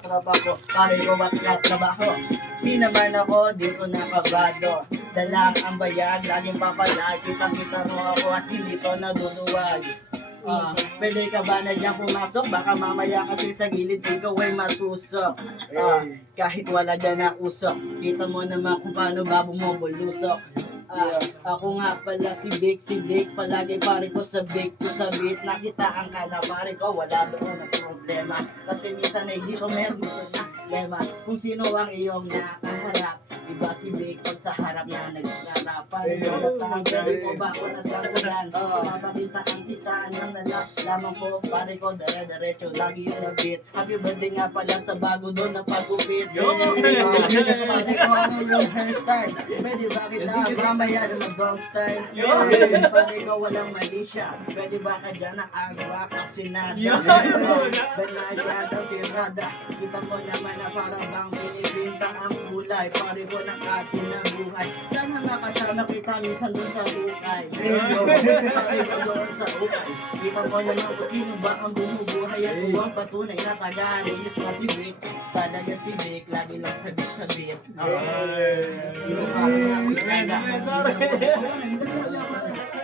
trabaho. Pare ko ba't trabaho? Di naman ako dito nakabado. Dalang ang bayag, laging papalag. Kitang-kita mo ako at hindi to naduduwag. Pwede ka ba na dyan pumasok? Baka mamaya kasi sa gilid ikaw ay matusok. Kahit wala dyan na usok, kita mo naman kung paano ba bumubulusok. Ako nga pala si Vic, palagi pare ko sa Vic to sa beat. Nakitaan ka na pare ko, wala doon ang problema. Kasi minsan ay dito meron na problema. Kung sino ang iyong nakaharap, iba si Vic pag sa harap na nagkarapan. Jonathan, pwede ko ba ako nasampulan? Mapakita ang kitaan ng lamang ko, pare ko, dire-diretso, lagi yung nabit. Happy birthday nga pala sa bago doon na pagupit. Pare ko, ano yung hairstyle? Pwede ba kita mamaya na mag-dog style? Pare ko, walang mali siya. Pwede ba ka dyan ang agwa, kaksinada? Banayad ang tirada. Kita mo naman na para bang pinipinta ang kulay. Pare ko ng atin na buhay. Sana nakasama kita minsan doon sa hukay. Pare ko doon sa hukay. Kita mo naman kung sino ba ang bumubuhay at uwang patunay na taga-rilis pa si Vic. Talaga si Vic, lagi lang sabik-sabit. Di mo ako nakikita. Hindi mo ako nakikita.